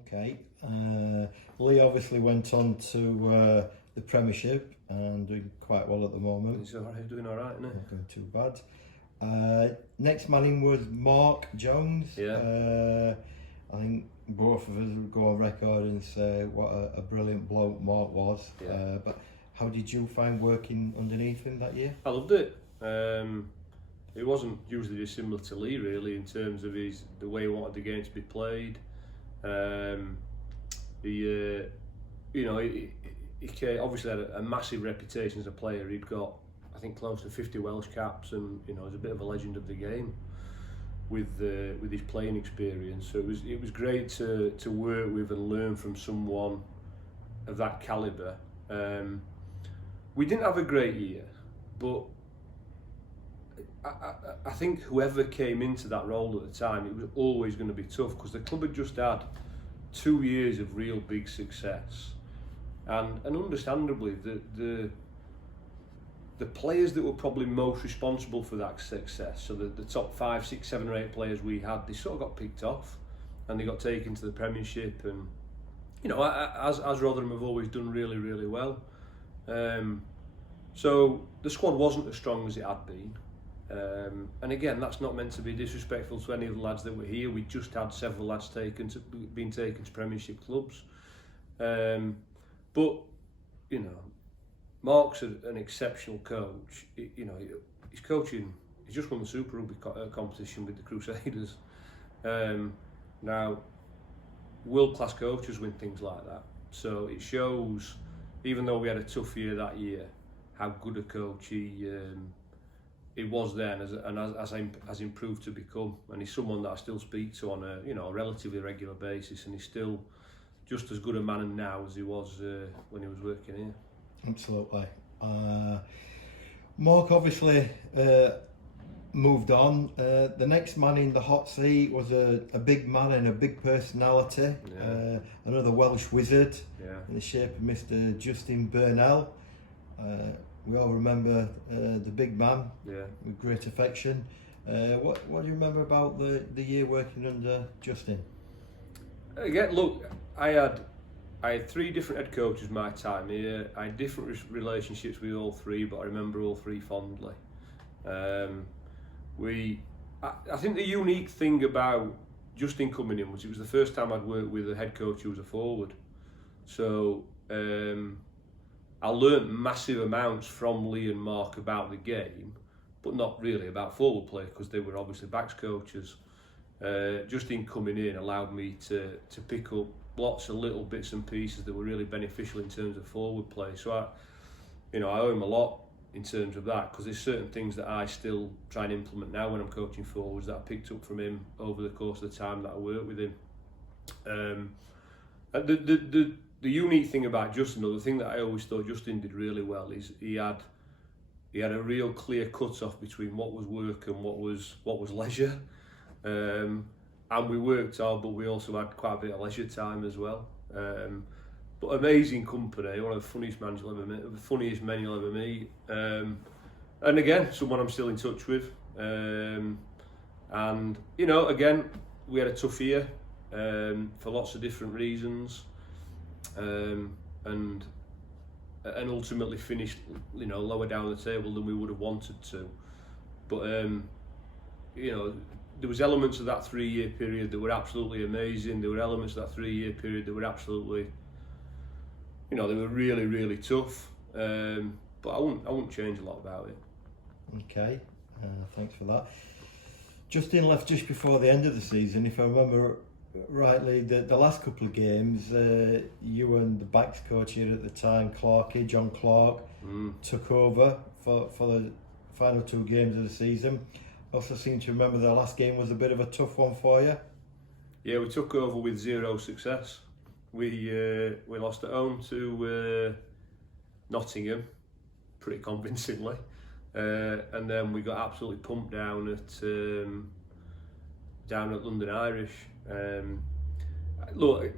Okay. Lee obviously went on to the Premiership and doing quite well at the moment. He's doing all right, isn't he? Not doing too bad. Next man in was Mark Jones. Yeah. I think both of us would go on record and say what a brilliant bloke Mark was. Yeah. But how did you find working underneath him that year? I loved it. It wasn't usually dissimilar to Lee, really, in terms of the way he wanted the game to be played. He obviously had a massive reputation as a player. He'd got, I think, close to 50 Welsh caps, and was a bit of a legend of the game with his playing experience. So it was great to work with and learn from someone of that calibre. We didn't have a great year, but I think whoever came into that role at the time, it was always going to be tough, because the club had just had 2 years of real big success, and understandably the players that were probably most responsible for that success, so the top 5, 6, 7 or 8 players we had, they sort of got picked off and they got taken to the Premiership, and as Rotherham have always done really, really well. So the squad wasn't as strong as it had been. And again, that's not meant to be disrespectful to any of the lads that were here. We just had several lads been taken to Premiership clubs. But Mark's an exceptional coach. He's coaching. He's just won the Super Rugby competition with the Crusaders. Now, world-class coaches win things like that. So it shows, even though we had a tough year that year, how good a coach he was then, has improved to become, and he's someone that I still speak to on a relatively regular basis, and he's still just as good a man now as he was when he was working here. Absolutely. Mark obviously moved on. The next man in the hot seat was a big man and a big personality. Yeah. Another Welsh wizard, Yeah. in the shape of Mr. Justin Burnell. We all remember the big man, Yeah. with great affection. What do you remember about the year working under Justin? Again, look, I had 3 different head coaches my time here. I had different relationships with all 3, but I remember all 3 fondly. I think the unique thing about Justin coming in was it was the first time I'd worked with a head coach who was a forward. So I learnt massive amounts from Lee and Mark about the game, but not really about forward play, because they were obviously backs coaches. Justin coming in allowed me to pick up lots of little bits and pieces that were really beneficial in terms of forward play. So I owe him a lot in terms of that, because there's certain things that I still try and implement now when I'm coaching forwards that I picked up from him over the course of the time that I worked with him. The unique thing about Justin, though, the thing that I always thought Justin did really well, is he had a real clear cut-off between what was work and what was leisure. And we worked hard, but we also had quite a bit of leisure time as well. But amazing company, one of the funniest men you'll ever meet, the funniest men you'll ever meet. And again, someone I'm still in touch with. And again, we had a tough year for lots of different reasons. And ultimately finished, lower down the table than we would have wanted to. But there was elements of that 3-year period that were absolutely amazing. There were elements of that 3-year period that were absolutely, they were really, really tough. But I wouldn't change a lot about it. Okay, thanks for that. Justin left just before the end of the season, if I remember rightly. The last couple of games, you and the backs coach here at the time, John Clark, took over for the final 2 games of the season. Also seem to remember the last game was a bit of a tough one for you. Yeah, we took over with 0 success. We lost at home to Nottingham, pretty convincingly, and then we got absolutely pumped down at London Irish. Look,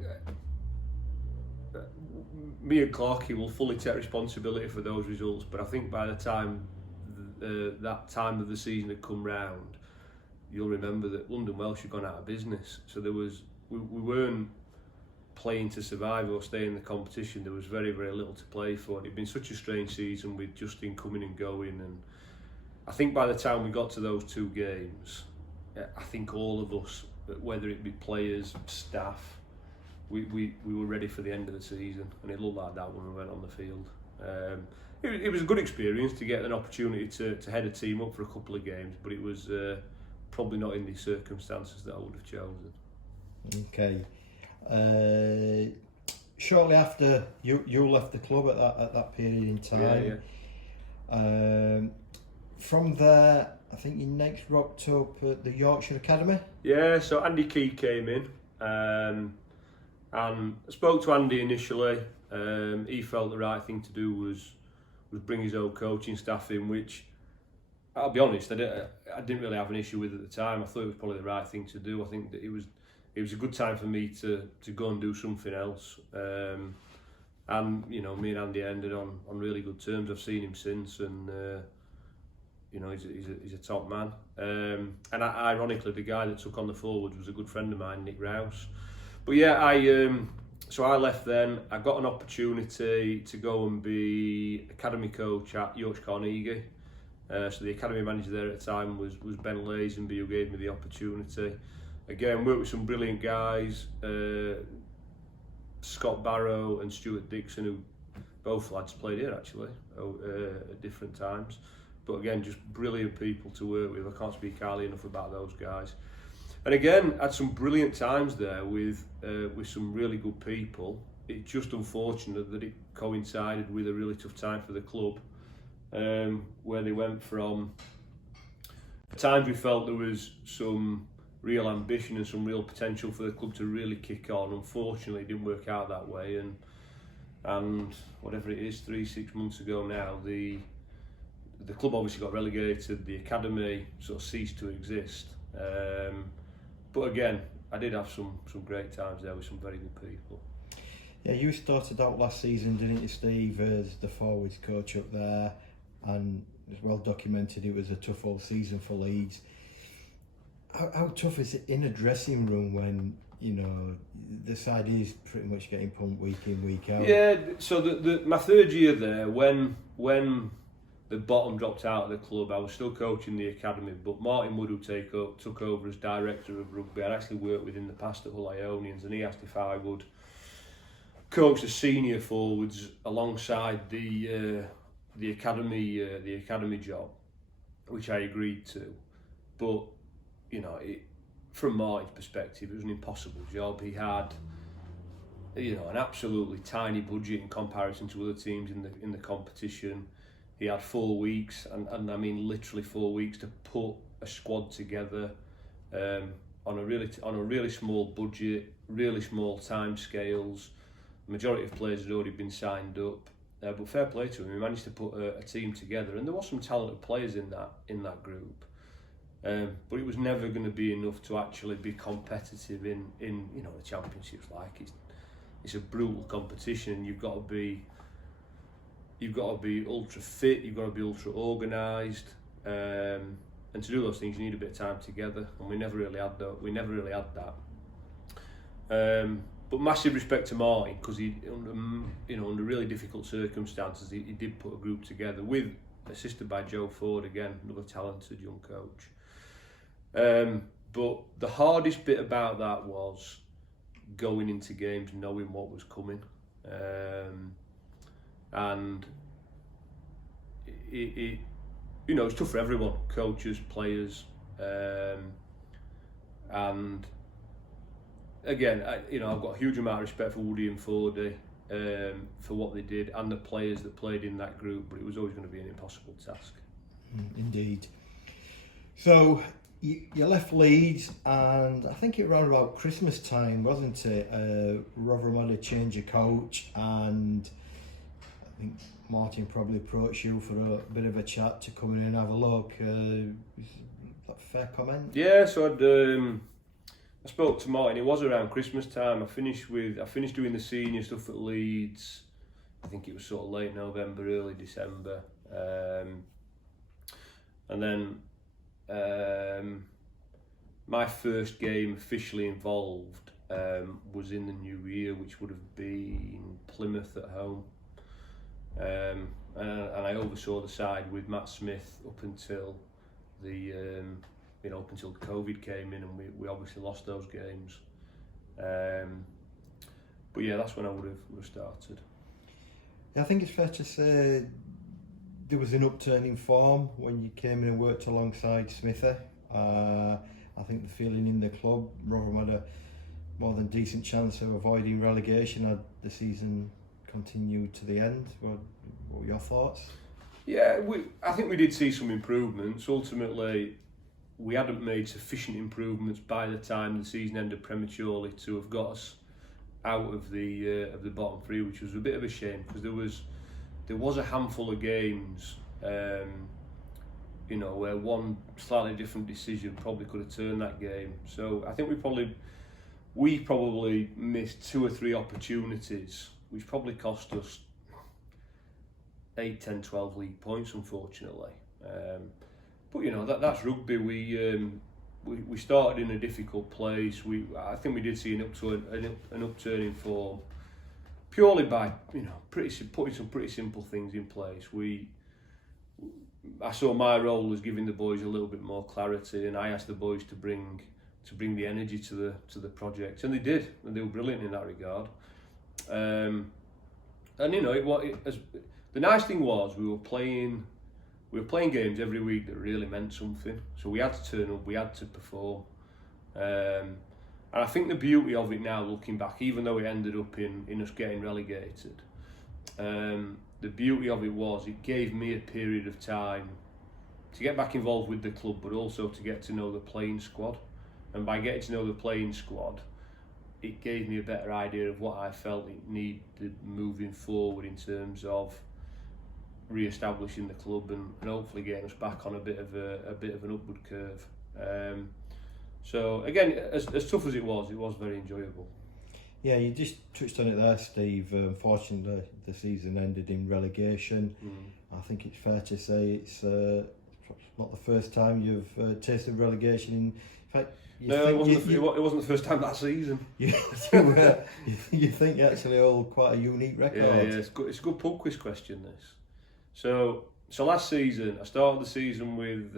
me and Clarkey will fully take responsibility for those results, but I think by the time that time of the season had come round, you'll remember that London Welsh had gone out of business. So we weren't playing to survive or stay in the competition, there was very, very little to play for. It'd been such a strange season with Justin coming and going, and I think by the time we got to those 2 games, I think all of us, whether it be players, staff, we were ready for the end of the season, and it looked like that when we went on the field. It was a good experience to get an opportunity to head a team up for a couple of games, but it was probably not in the circumstances that I would have chosen. Okay. Shortly after you left the club at that period in time. Yeah. From there, I think you next rocked up at the Yorkshire Academy. Yeah, so Andy Key came in, and I spoke to Andy initially. He felt the right thing to do was bring his own coaching staff in, which I'll be honest, I didn't really have an issue with at the time. I thought it was probably the right thing to do. I think that it was a good time for me to go and do something else. And you know, me and Andy ended on really good terms. I've seen him since, and you know, he's a top man. And ironically, the guy that took on the forwards was a good friend of mine, Nick Rouse. But yeah, so I left then. I got an opportunity to go and be academy coach at Yorkshire Carnegie. So the academy manager there at the time was Ben Lazenby, who gave me the opportunity. Again, worked with some brilliant guys, Scott Barrow and Stuart Dixon, who both lads played here actually at different times. But again, just brilliant people to work with. I can't speak highly enough about those guys. And again, had some brilliant times there with some really good people. It's just unfortunate that it coincided with a really tough time for the club, where they went from, at times we felt there was some real ambition and some real potential for the club to really kick on. Unfortunately, it didn't work out that way, and whatever it is, 3-6 months ago now, the club obviously got relegated. The academy sort of ceased to exist. But again, I did have some great times there with some very good people. Yeah, you started out last season, didn't you, Steve, as the forwards coach up there, and it's well documented it was a tough old season for Leeds. How tough is it in a dressing room when, you know, the side is pretty much getting pumped week in, week out? Yeah, so my third year there, when the bottom dropped out of the club, I was still coaching the academy, but Martin Wood, who took over as director of rugby, I'd actually worked with in the past at Hull Ionians, and he asked if I would coach the senior forwards alongside the academy job, which I agreed to. But you know, from Martin's perspective, it was an impossible job. He had, you know, an absolutely tiny budget in comparison to other teams in the competition. He had 4 weeks, and I mean literally 4 weeks, to put a squad together on a really small budget, really small time scales. The majority of players had already been signed up, but fair play to him. He managed to put a team together, and there was some talented players in that group. But it was never going to be enough to actually be competitive in you know, the championships. Like it's a brutal competition. You've got to be ultra fit, you've got to be ultra organised, and to do those things you need a bit of time together, and we never really had that. But massive respect to Martin, because he, under really difficult circumstances, he did put a group together, assisted by Joe Ford, again, another talented young coach. But the hardest bit about that was going into games knowing what was coming. And it it's tough for everyone, coaches, players, and again, I've got a huge amount of respect for Woody and Fordy for what they did and the players that played in that group, but it was always going to be an impossible task. Indeed. So you left Leeds, and I think it was around about Christmas time, wasn't it? Rotherham had a change of coach, and I think Martin probably approached you for a bit of a chat to come in and have a look. Is that a fair comment? Yeah, so I spoke to Martin. It was around Christmas time. I finished doing the senior stuff at Leeds. I think it was sort of late November, early December, and then my first game officially involved was in the new year, which would have been Plymouth at home. And I oversaw the side with Matt Smith up until up until COVID came in, and we obviously lost those games. But yeah, that's when I would have started. Yeah, I think it's fair to say there was an upturn in form when you came in and worked alongside Smithy. I think the feeling in the club, Rotherham had a more than decent chance of avoiding relegation had the season continued to the end. What were your thoughts? Yeah, I think we did see some improvements. Ultimately, we hadn't made sufficient improvements by the time the season ended prematurely to have got us out of the bottom three, which was a bit of a shame, because there was a handful of games, where one slightly different decision probably could have turned that game. So I think we probably missed 2 or 3 opportunities, which probably cost us 8, 10, 12 league points, unfortunately. But that's rugby. We started in a difficult place. I think we did see an upturn in form, purely by putting some pretty simple things in place. I saw my role as giving the boys a little bit more clarity, and I asked the boys to bring the energy to the project, and they did, and they were brilliant in that regard. The nice thing was we were playing games every week that really meant something. So we had to turn up, we had to perform, and I think the beauty of it now, looking back, even though it ended up in us getting relegated, the beauty of it was it gave me a period of time to get back involved with the club, but also to get to know the playing squad. And by getting to know the playing squad, it gave me a better idea of what I felt it needed moving forward in terms of re-establishing the club and hopefully getting us back on a bit of an upward curve. So again, as tough as it was very enjoyable. Yeah, you just touched on it there, Steve. Unfortunately, the season ended in relegation. I think it's fair to say it's not the first time you've tasted relegation. In fact, it wasn't the first time that season. You think you actually hold quite a unique record. Yeah, it's a good pub quiz question, this. So last season, I started the season with...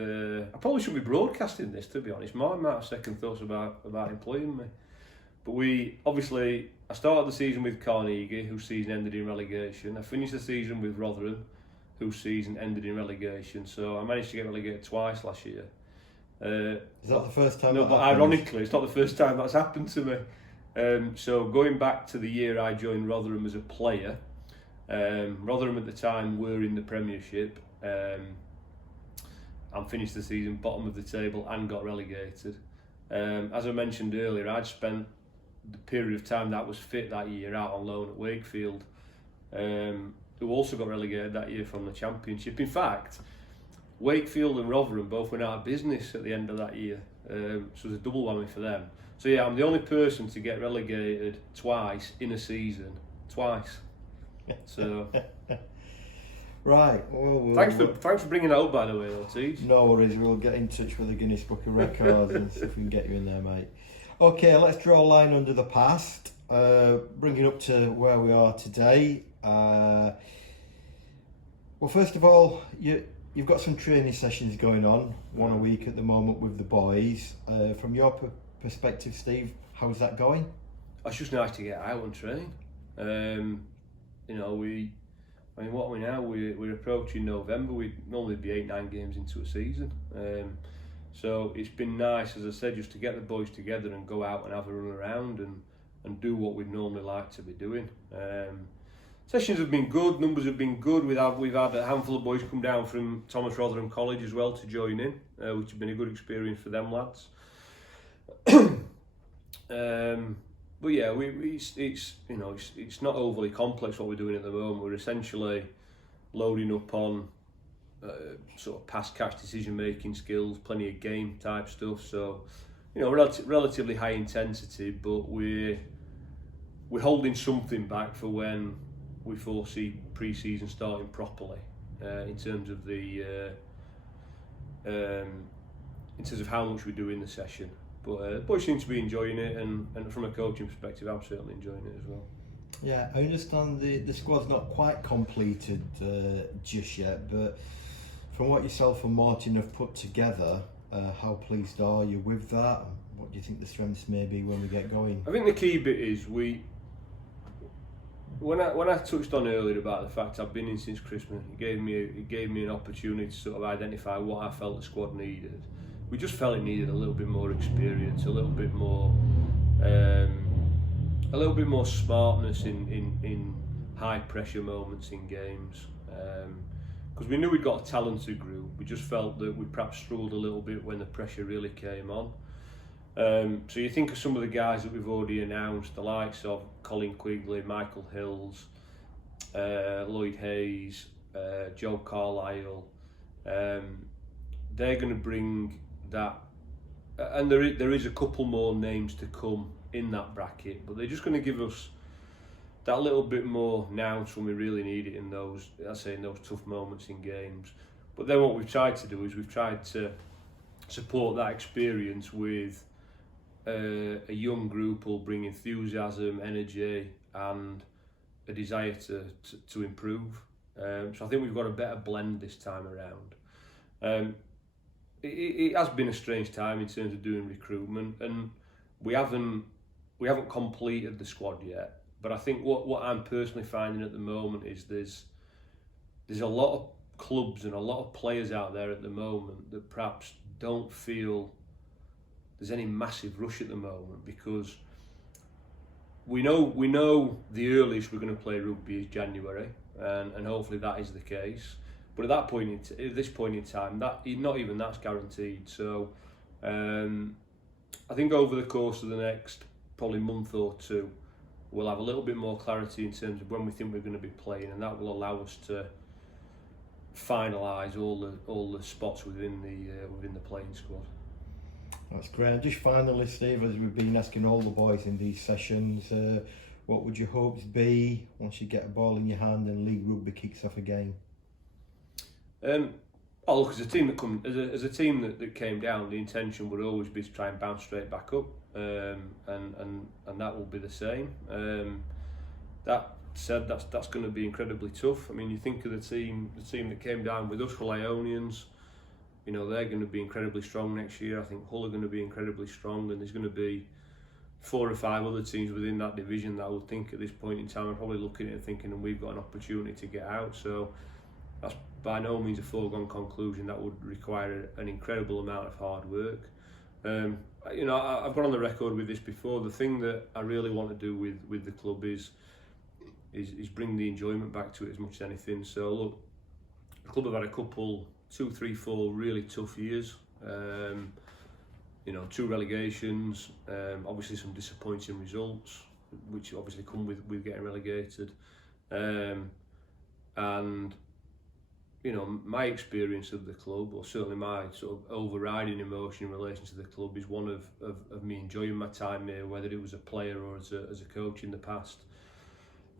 I probably shouldn't be broadcasting this, to be honest. Mine might have second thoughts about employing me. But I started the season with Carnegie, whose season ended in relegation. I finished the season with Rotherham, whose season ended in relegation. So I managed to get relegated twice last year. Is that the first time? No, but ironically, it's not the first time that's happened to me. So going back to the year I joined Rotherham as a player, Rotherham at the time were in the Premiership, and finished the season bottom of the table and got relegated. As I mentioned earlier, I'd spent the period of time that was fit that year out on loan at Wakefield, who also got relegated that year from the Championship. In fact, Wakefield and Rotherham both went out of business at the end of that year, so it was a double whammy for them. So yeah, I'm the only person to get relegated twice in a season, twice. So right. Thanks for bringing that up, by the way, though, Tej. No worries. We'll get in touch with the Guinness Book of Records and see if we can get you in there, mate. Okay, let's draw a line under the past, bring it up to where we are today. Well, first of all, you've got some training sessions going on, one a week at the moment with the boys. From your perspective, Steve, how's that going? It's just nice to get out and train. What are we now? We're approaching November. We'd normally be 8-9 games into a season. So it's been nice, as I said, just to get the boys together and go out and have a run around and do what we'd normally like to be doing. Sessions have been good, numbers have been good. We've had a handful of boys come down from Thomas Rotherham College as well to join in, which has been a good experience for them lads. But yeah, it's not overly complex what we're doing at the moment. We're essentially loading up on sort of pass catch decision making skills, plenty of game type stuff. So relatively high intensity, but we're holding something back for when we foresee pre-season starting properly in terms of how much we do in the session. But boys seem to be enjoying it, and from a coaching perspective, I'm certainly enjoying it as well. Yeah, I understand the squad's not quite completed just yet, but from what yourself and Martin have put together, how pleased are you with that? What do you think the strengths may be when we get going? I think the key bit is when I touched on earlier about the fact I've been in since Christmas, it gave me an opportunity to sort of identify what I felt the squad needed. We just felt it needed a little bit more experience, a little bit more smartness in high pressure moments in games. Because we knew we'd got a talented group, we just felt that we perhaps struggled a little bit when the pressure really came on. So you think of some of the guys that we've already announced, the likes of Colin Quigley, Michael Hills, Lloyd Hayes, Joe Carlisle. They're going to bring that, and there is a couple more names to come in that bracket, but they're just going to give us that little bit more nous when we really need it in those tough moments in games. But then what we've tried to do is we've tried to support that experience with a young group who'll bring enthusiasm, energy, and a desire to improve. So I think we've got a better blend this time around. It has been a strange time in terms of doing recruitment, and we haven't completed the squad yet. But I think what I'm personally finding at the moment is there's a lot of clubs and a lot of players out there at the moment that perhaps don't feel there's any massive rush at the moment, because we know the earliest we're going to play rugby is January, and hopefully that is the case. But at this point in time, that not even that's guaranteed. So I think over the course of the next probably month or two, we'll have a little bit more clarity in terms of when we think we're going to be playing, and that will allow us to finalise all the spots within the playing squad. That's great. And just finally, Steve, as we've been asking all the boys in these sessions, what would your hopes be once you get a ball in your hand and league rugby kicks off again? Look, as a team that came down, the intention would always be to try and bounce straight back up, and that will be the same. That said, that's going to be incredibly tough. I mean, you think of the team that came down with us, for Lionians. You know, they're going to be incredibly strong next year. I think Hull are going to be incredibly strong, and there's going to be 4 or 5 other teams within that division that I would think at this point in time are probably looking at it and thinking, and we've got an opportunity to get out. So that's by no means a foregone conclusion. That would require an incredible amount of hard work. You know, I've gone on the record with this before. The thing that I really want to do with the club is bring the enjoyment back to it as much as anything. So look, the club have had a couple, 2, 3, 4 really tough years. You know, 2 relegations, obviously some disappointing results, which obviously come with getting relegated. And you know, my experience of the club, or certainly my sort of overriding emotion in relation to the club, is one of me enjoying my time here, whether it was a player or as a coach in the past.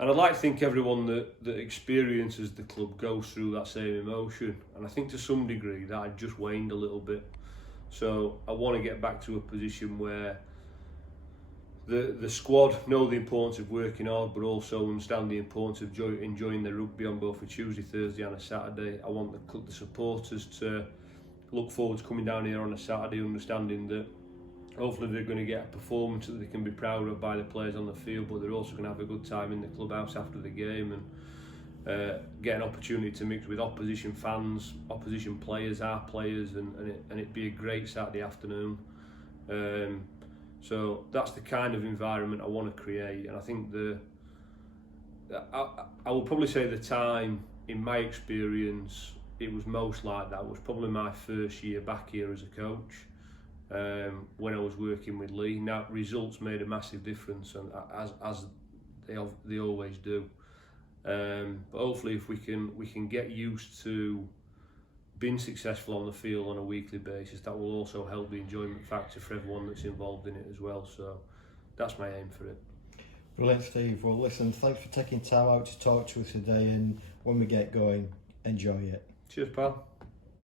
And I'd like to think everyone that experiences the club goes through that same emotion. And I think to some degree that had just waned a little bit. So I want to get back to a position where the squad know the importance of working hard, but also understand the importance of enjoying the rugby on both a Tuesday, Thursday and a Saturday. I want the supporters to look forward to coming down here on a Saturday, understanding that hopefully they're going to get a performance that they can be proud of by the players on the field, but they're also going to have a good time in the clubhouse after the game, and get an opportunity to mix with opposition fans, opposition players, our players, and it'd be a great Saturday afternoon. So that's the kind of environment I want to create, and I think I will probably say the time in my experience it was most like that was probably my first year back here as a coach, when I was working with Lee. Now results made a massive difference, and as they always do. But hopefully, if we can get used to being successful on the field on a weekly basis, that will also help the enjoyment factor for everyone that's involved in it as well. So that's my aim for it. Brilliant, Steve. Well, listen, thanks for taking time out to talk to us today, and when we get going, enjoy it. Cheers, pal.